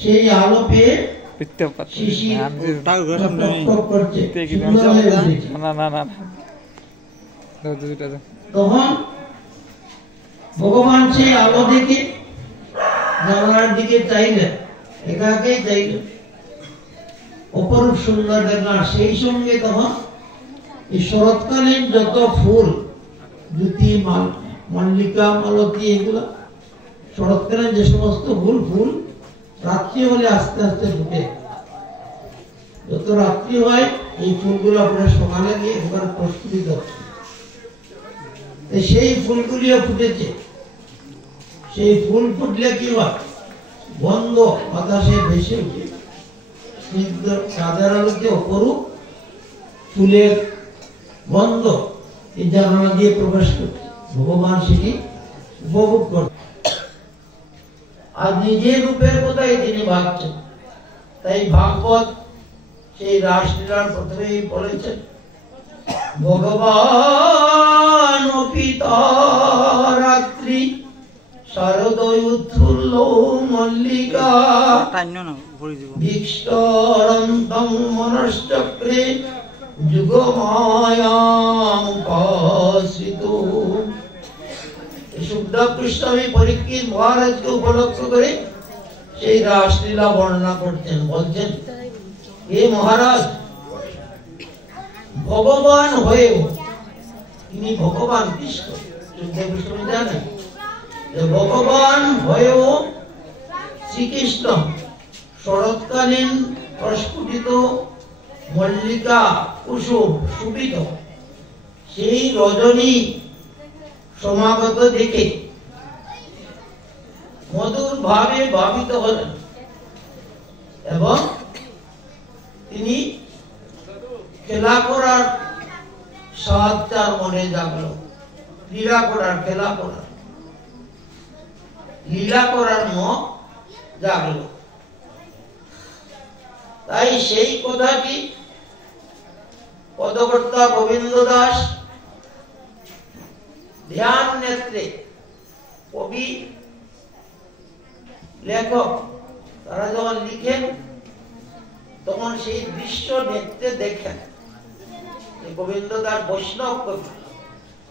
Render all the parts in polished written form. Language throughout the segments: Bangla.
সেই আলো পেয়ে তখন ভগবান সেই আলো দেখে জানালার দিকে চাইলেন, একাকেই চাইলেন, অপরূপ সুন্দর দেখলাম। সেই সঙ্গে তখন এই শরৎকালীন যত ফুল, জুতি, মল্লিকা, মালতী, এগুলো শরৎকালীন যে সমস্ত ফুল রাত্রি হলে আস্তে আস্তে ফুটে। যত রাত্রি হয় এই ফুলগুলো পরে সকালে গিয়ে একবার প্রস্ফুটিত হচ্ছে। সেই ফুলগুলিও ফুটেছে। সেই ফুল ফুটলে কি হয়, গন্ধ বাতাসে ভেসে উঠে, স্নিগ্ধ চাঁদের আলোতে অপরূপ ফুলের গন্ধ এই জানালা দিয়ে প্রবেশ করছে। ভগবান সেটি উপভোগ করছে। আর নিজের রূপের কথাই তিনি ভাবছেন। তাই ভাগবত সেই রাসলীলার প্রথমেই বলেছেন, ভগবান পিতা রাত্রি শারদয় উৎফুল্ল মল্লিকা ভীষ্টরন্তং মনশ্চক্রে যুগমায়ামুপাশ্রিত। সুখদেব গোস্বামী পরীক্ষিত মহারাজকে উপলক্ষ করে সেই রাসলীলা বর্ণনা করতেন। বলছেন, হে মহারাজ, ভগবান হয়েও, তিনি ভগবান কৃষ্ণ, সুখদেব গোস্বামী জানেন যে ভগবান হয়েও শ্রীকৃষ্ণ শরৎকালীন প্রস্ফুটিত মল্লিকা কুসুম সুবিত সেই রজনী সমাগত দেখে মধুর ভাবে ভাবিত হলেন এবং তিনি খেলা করার স্বাদ তার মনে জাগলো। লীলা করার, খেলা করার, লীলা করার মন জাগলো। তাই সেই কথাটি পদকর্তা গোবিন্দ দাস ধ্যান নেত্রে, কবি লেখক তারা যখন লিখেন তখন সেই দৃশ্য নেত্রে দেখেন। গোবিন্দ দাস বৈষ্ণব কবি,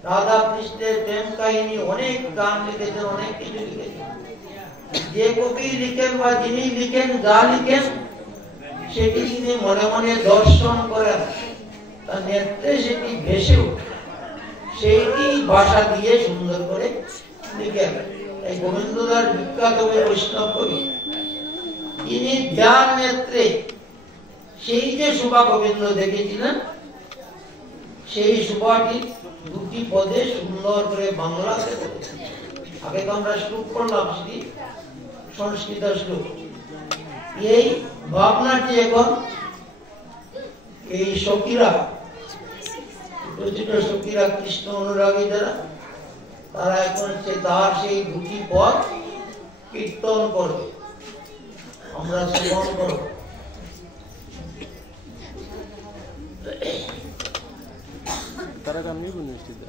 রাধা কৃষ্ণের প্রেম কাহিনী অনেক গান লিখেছেন, অনেক কিছু লিখেছেন। যে কবি লিখেন বা যিনি লিখেন, যা লিখেন সেটি তিনি মনে মনে দর্শন করেন, তার নেত্রে সেটি ভেসে উঠে, সেইটি ভাষা দিয়ে সুন্দর করে লিখেন। এই গোবিন্দ দাস বিখ্যাত বৈষ্ণব কবি, তিনি ধ্যান নেত্রে সেই যে শোভা গোবিন্দ দেখেছিলেন, সেই শোভাটি দুটি পদে সুন্দর করে বাংলাতে বলেছেন। আগে তো আমরা শ্লোক পড়লাম, সেটি সংস্কৃত শ্লোক। এই ভাবনাটি এখন এই সখীরা, সখীরা, কৃষ্ণ অনুরাগী যারা, তারা এখন তার সেই দুটি পদ কীর্তন করবে, আমরা শ্রবণ করব। তারা গান নিয়ে নিশ্চিত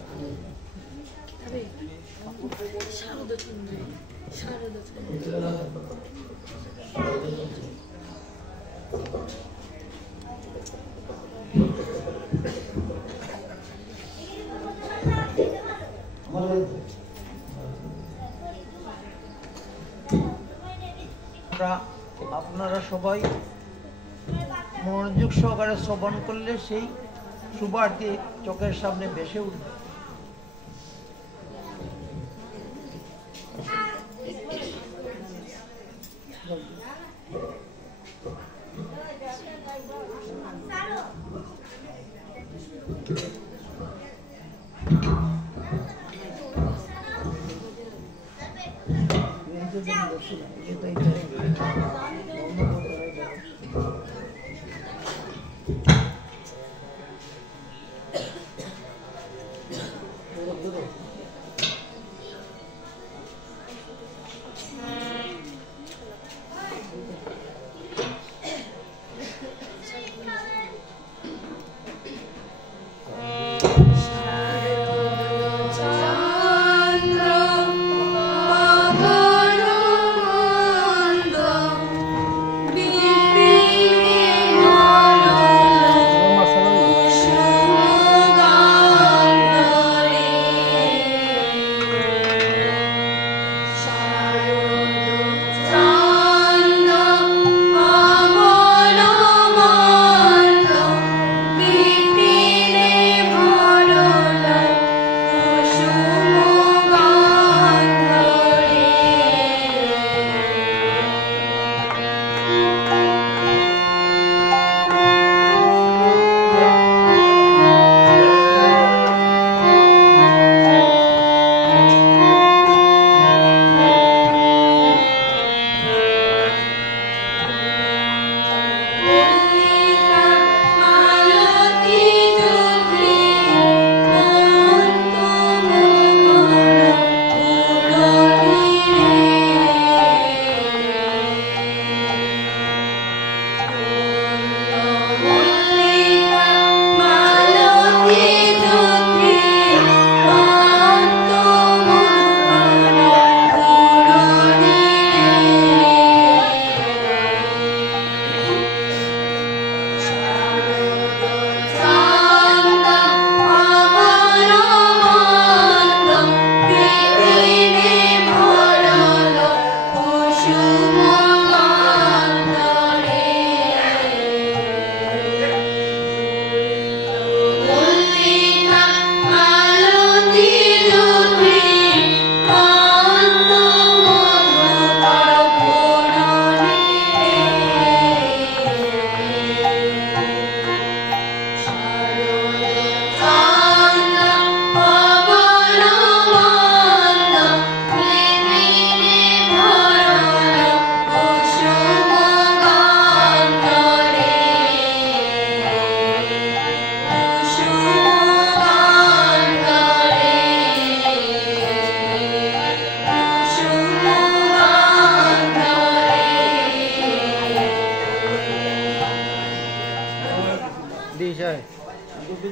আপনারা সবাই মনোযোগ সহকারে শ্রবণ করলে সেই সুবাটি চোখের সামনে ভেসে উঠবে।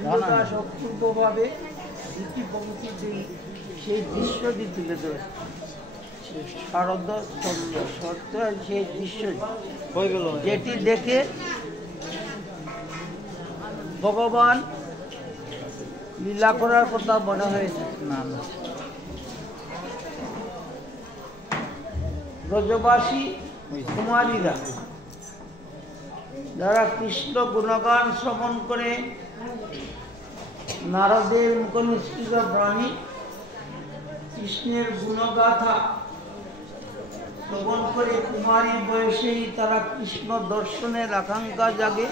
দাস অপূর্বভাবে দুটি পঙ্ক্তিতে সেই দৃশ্যটি তুলে ধরেছে। শারদ চন্দ্র সত্য সেই দৃশ্য যেটি দেখে ভগবান লীলা করার কথা মনে হয়েছে না। ব্রজবাসী কুমারীরা যারা কৃষ্ণ গুণগান শ্রবণ করে নারদের মুখনিসৃত বাণী কৃষ্ণের গুণগাথা শ্রবণ করে কুমারী বয়সেই তারা কৃষ্ণ দর্শনের আকাঙ্ক্ষা জাগে,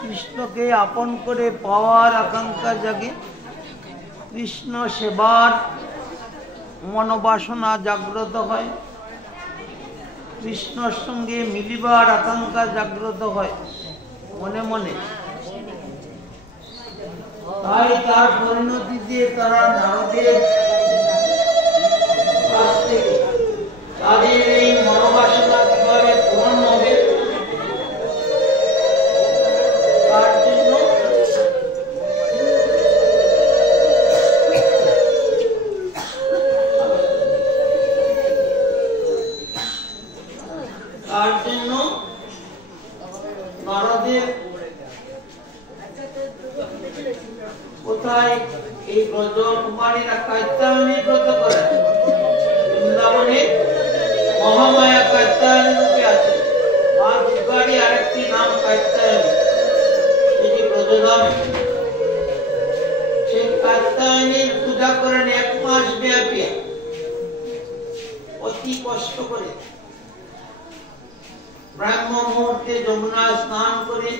কৃষ্ণকে আপন করে পাওয়ার আকাঙ্ক্ষা জাগে, কৃষ্ণ সেবার মনোবাসনা জাগ্রত হয়, কৃষ্ণর সঙ্গে মিলিবার আকাঙ্ক্ষা জাগ্রত হয় মনে মনে। তাই তার পরিণতিতে তারা নারদের কাছ থেকে তাদের এই মনোবাসনা কিভাবে পূরণ হবে তার জন্য নারদের কোথায় এই ব্রজ কুমারীরা কাত্যায়নী ব্রত করে বৃন্দাবনে মহামায়া কাত্যায়নী রূপে আছে। মা দুর্গারই আরেকটি নাম কাত্যায়নী, এটি ব্রজধাম। সেই কাত্যায়নীর পূজা করেন 1 মাস ব্যাপী অতি কষ্ট করে। ব্রাহ্ম মুহূর্তে যমুনায় স্নান করে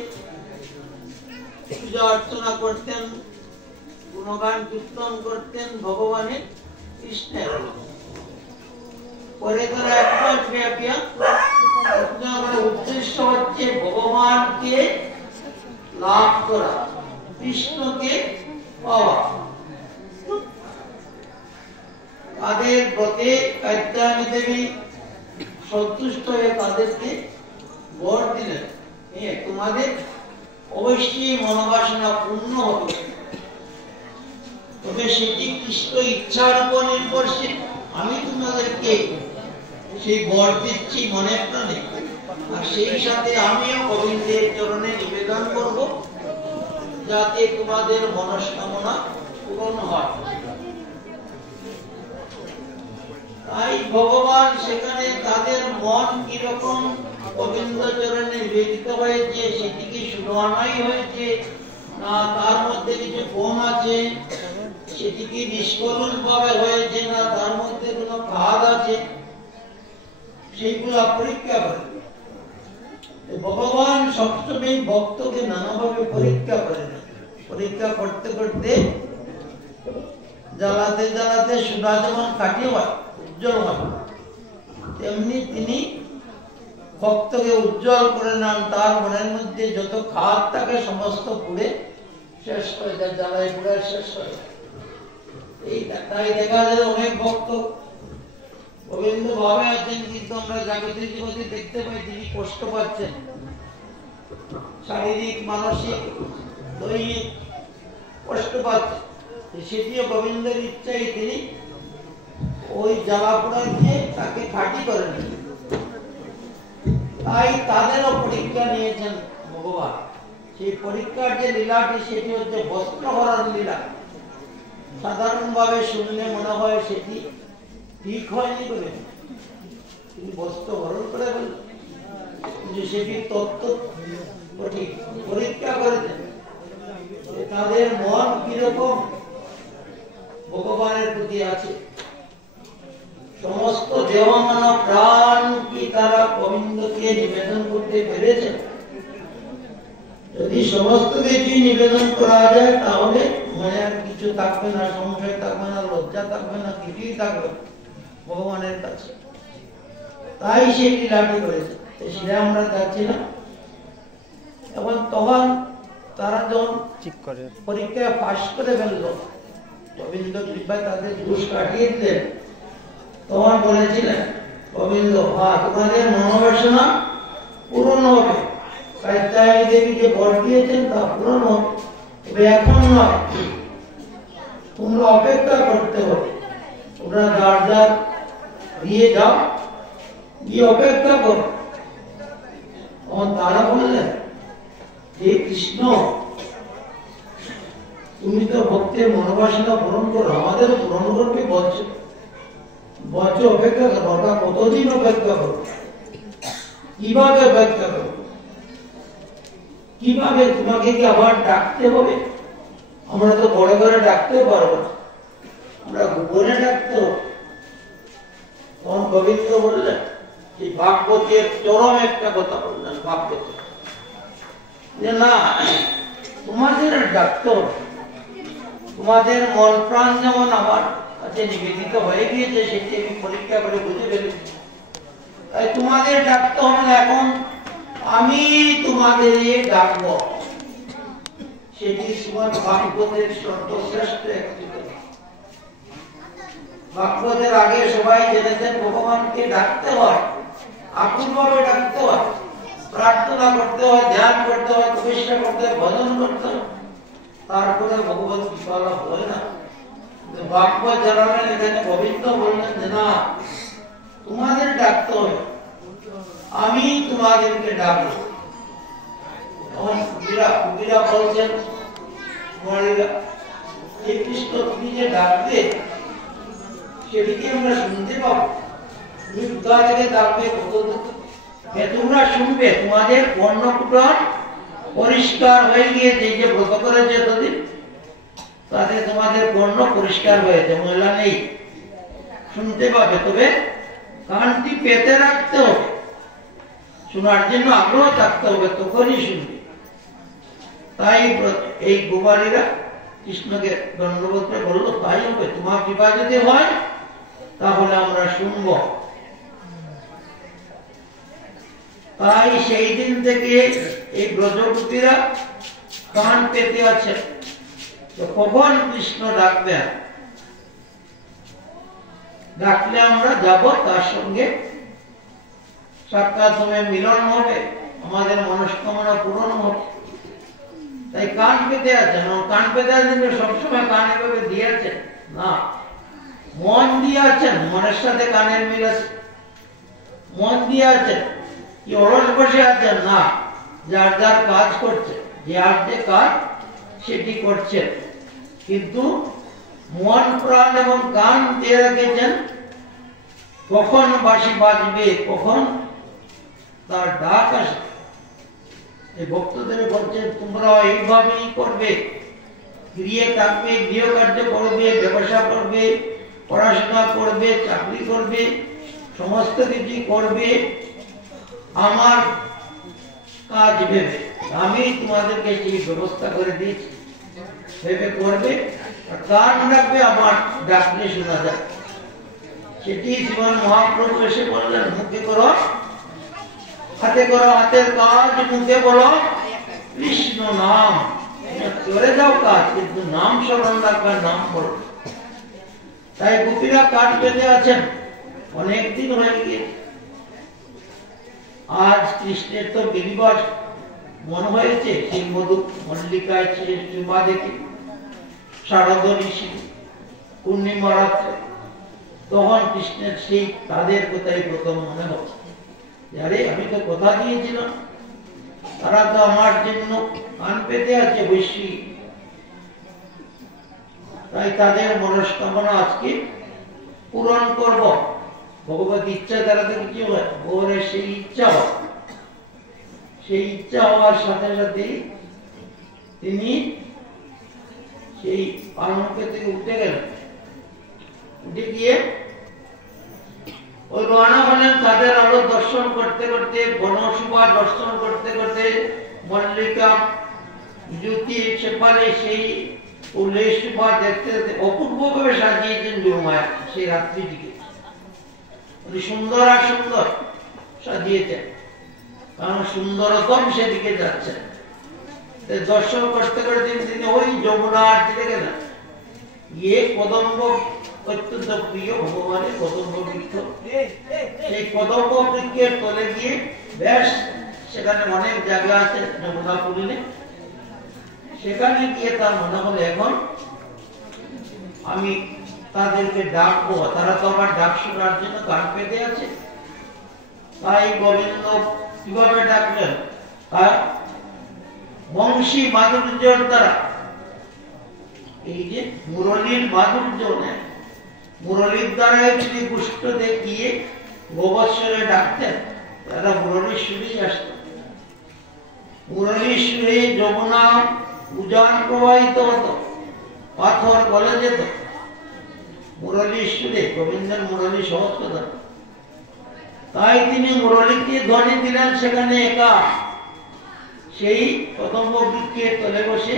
পূজা অর্চনা করতেন, গুণগান কীর্তন করতেন ভগবানের কৃষ্ণের। পরে তারা 1 মাস ব্যাপী উদ্দেশ্য হচ্ছে ভগবানকে লাভ করা, কৃষ্ণকে পাওয়া। তাদের ব্রতে কাত্যায়নী দেবী সন্তুষ্ট হয়ে তাদেরকে বর দিলেন, তোমাদের অবশ্যই মনোবাসনা পূর্ণ হবে, তবে সেটি কৃষ্ণ ইচ্ছার উপর নির্ভরশীল। আমি তোমাদেরকে সেই বর দিচ্ছি মনে প্রাণে, আর সেই সাথে আমিও গোবিন্দের চরণে নিবেদন করব যাতে তোমাদের মনস্কামনা পূরণ হয়। তাই ভগবান সেখানে তাদের মন কিরকম গোবিন্দ চরণে নিবেদিত হয়েছে সেটিকে শুধু আনাই হয়েছে না তার মধ্যে কিছু কম আছে, সেটিকে নিষ্কলুষ ভাবে হয়েছে না তার মধ্যে কোনো খাদ আছে, সেইগুলো পরীক্ষা করে। ভগবান সবসময় ভক্তকে নানাভাবে পরীক্ষা করে না। পরীক্ষা করতে করতে জ্বালাতে জ্বালাতে সুধা যেমন কাটি হয়, উজ্জ্বল হয়, তেমনি তিনি ভক্তকে উজ্জ্বল করে নেন। তার মনের মধ্যে যত খাদ থাকে সমস্ত পুড়ে শেষ হয়ে যায়, জ্বালায় পুড়ে শেষ হয়ে যায়। এই তাই দেখা যায় অনেক ভক্ত গোবিন্দ ভাবে আছেন, কিন্তু আমরা জাগতিক জীবনে দেখতে পাই তিনি কষ্ট পাচ্ছেন, শারীরিক মানসিক দৈহিক কষ্ট পাচ্ছেন। সেটিও গোবিন্দের ইচ্ছাই তিনি ওই জ্বালা পোড়া দিয়ে তাকে খাঁটি করেন। তাই তাদেরও পরীক্ষা নিয়েছেন ভগবান। সেই পরীক্ষার যে লীলাটি সেটি হচ্ছে বস্ত্র হরণ লীলা। সাধারণ ভাবে শুনলে মনে হয় সেটি ঠিক হয়নি বলে তিনি বস্ত্র হরণ করে বলেন, কিন্তু সেটি তত্ত্ব ঠিক পরীক্ষা করেছেন তাদের মন কিরকম ভগবানের প্রতি আছে। সমস্ত দেহমান প্রাণ কি তারা গোবিন্দকে নিবেদন করতে পেরেছে? যদি সমস্ত কিছু নিবেদন করা যায় তাহলে মনে আর কিছু থাকবে না, সংশয় থাকবে না, লজ্জা থাকবে না, কিছুই থাকবে ভগবানের কাছে। তাই সেই লীলাটি করেছে, সেটা আমরা যাচ্ছি না। এবং তখন তারা যখন পরীক্ষায় পাশ করে ফেলল, গোবিন্দ কৃপায় তাদের দোষ কাটিয়ে দিলেন, তখন বলেছিলেন গোবিন্দ, তোমাদের মনোবাসনা পূরণ হবে, কাত্যায়নী দেবী যে বর দিয়েছেন তা পূরণ হবে, তবে এখন নয়, তোমরা অপেক্ষা করতে হবে। তোমরা যার যার দিয়ে যাও, দিয়ে অপেক্ষা করো। তারা বললেন, হে কৃষ্ণ, তুমি তো ভক্তের মনোবাসনা পূরণ করো, আমাদেরও পূরণ করবে বলছো, বলছো অপেক্ষা করো। ওটা কতদিন অপেক্ষা করো? কিভাবে অপেক্ষা করো? কিভাবে? তোমাকে কি আবার ডাকতে হবে? আমরা তো বড় করে ডাকতে পারবো না, আমরা গোপনে ডাকতে হবে। তখন গোবিন্দ বললেন, এই ভাগবতের চরম একটা কথা বললেন, ভাগবত যে না, তোমাদের ডাকতে হবে। তোমাদের মন প্রাণ যেমন আমার কাছে নিবেদিত হয়ে গিয়েছে, সেটি আমি পরীক্ষা করে বুঝে ফেলেছি। তাই তোমাদের ডাকতে হবে না, এখন আমি তোমাদের ডাকব। সেটি শ্রীমদ্ ভাগবতের সর্বশ্রেষ্ঠ একটি কথা। ভাগবতের আগে সবাই জেনেছেন ভগবানকে ডাকতে হয়, আকুলভাবে ডাকতে হয়, প্রার্থনা করতে হয়, ধ্যান করতে হয়, তপস্যা করতে হয়, ভজন করতে হয়, তারপরে ভগবত কৃপা লাভ হয় না। ভাগবত জানালেন, এখানে গোবিন্দ বললেন যে না, তোমাদের ডাকতে হবে, আমি তোমাদেরকে ডাকবো। তখন কুবিরা বলছেন, হে কৃষ্ণ, তুমি যে ডাকবে সেদিকে আমরা শুনতে পাবো, তুমি কোথা থেকে ডাকবে, তোমরা শুনবে, তোমাদের কর্ণকুটন পরিষ্কার হয়ে গিয়েছে, যে ব্রত করেছে এতদিন, তাতে তোমাদের কর্ণ পরিষ্কার হয়েছে, ময়লা নেই, শুনতে পাবে। তবে কানটি পেতে রাখতে হবে, শোনার জন্য আগ্রহ থাকতে হবে, তখনই শুনবে। তাই এই গোপালীরা কৃষ্ণকে দণ্ডবোধ করে বলল, তাই হবে, তোমার কৃপা যদি হয় তাহলে আমরা শুনব। তাই সেই দিন থেকে এই ব্রজগোপীরা কান পেতে আছে, কখন কৃষ্ণ ডাকবেন, ডাকলে আমরা যাব, তার সঙ্গে সাক্ষাৎ হবে, মিলন হবে, আমাদের মনস্কামনা পূরণ হবে। তাই কান পেতে আছেন। কান পেতে আছেন সবসময় কান এভাবে দিয়েছেন না, মন দিয়ে আছেন, মনের সাথে কানের মিল আছে, মন দিয়ে আছেন। কি অলস বসে আছেন না, যার যার কাজ করছে, যার যে কাজ সেটি করছেন, কিন্তু মন প্রাণ এবং কান দিয়ে রেখেছেন কখন বাঁশি বাজবে, কখন তার ডাক আসবে। এই ভক্তদের বলছেন, তোমরা এইভাবেই করবে, গৃহে থাকবে, গৃহ কার্য করবে, ব্যবসা করবে, পড়াশোনা করবে, চাকরি করবে, সমস্ত কিছু করবে আমার কাজ ভেবে, আমি তোমাদেরকে সেই ব্যবস্থা করে দিয়েছি, ভেবে করবে। আর কান ডাকবে, আমার ডাকলে শোনা যায়। সেটি শ্রীমান মহাপ্রভু এসে বললেন, মুখে করো, হাতে করো হাতের কাজ, মুখে বলো কৃষ্ণ নাম, করে যাও কাজ, কিন্তু নাম স্মরণ রাখবার, নাম বলো। তাই গোপীরা কাঠ পেতে আছেন অনেকদিন হয়ে গিয়েছে। আজ কৃষ্ণের তো গিরিবাস মনে হয়েছে, সেই মধু মল্লিকায় চুমা দেখে শারদ ঋষি পূর্ণিমা রাত্রে, তখন কৃষ্ণের সেই তাদের কথাই প্রথম মনে হচ্ছে, আরে আমি তো কথা দিয়েছিলাম, তারা তো আমার জন্য কান পেতে আছে বৈশী। তাই তাদের মনস্কামনা আজকে পূরণ করব। ভগবত ইচ্ছা দ্বারা তো কিছু হয়, ভগবানের সেই ইচ্ছা হয়, সেই ইচ্ছা হওয়ার সাথে সাথে তিনি সেই পালনকে থেকে উঠে গেলেন। উঠে গিয়ে ওই রওনা হলেন তাদের আলো দর্শন করতে করতে, বনশোভা দর্শন করতে করতে, মল্লিকা জ্যোতি সেপালে সেই ফুলের শোভা দেখতে দেখতে অপূর্বভাবে সাজিয়েছেন যোগমায়া সেই রাত্রিটিকে। সুন্দর আর সুন্দর সাজিয়েছেন, কারণ সুন্দরতম সেদিকে যাচ্ছেন। দর্শন করতে করতে তিনি ওই যমুনার দিকে গেলেন, গিয়ে কদম্ব অত্যন্ত প্রিয় ভগবানের কদম্ব বৃক্ষ, সেই কদম্ব বৃক্ষের তলে গিয়ে বেশ সেখানে অনেক জায়গা আছে যমুনা পুরীতে। সেখানে গিয়ে তার মনে হলো এখন আমি তাদেরকে ডাকবো, তারা তো আমার ডাক শোনার জন্য কান পেতে আছে। তাই গোবিন্দ কিভাবে ডাকলেন? আর বংশী মাধুর্যের দ্বারা, এই যে মুরলীর মাধুর্য নেয়, মুরলীর দ্বারাই তিনি পুষ্ট দেখিয়ে গোবৎসরে ডাকতেন, তারা মুরলীর সুরেই আসত। মুরলীর সুরে যমুনা উজান প্রবাহিত হতো, পাথর গলে যেত মুরলীর সুরে। গোবিন্দের মুরলী সহজ কথা, তাই তিনি মুরলীকে ধ্বনি দিলেন সেখানে একা। সেই কদম্ব বৃক্ষের তলে বসে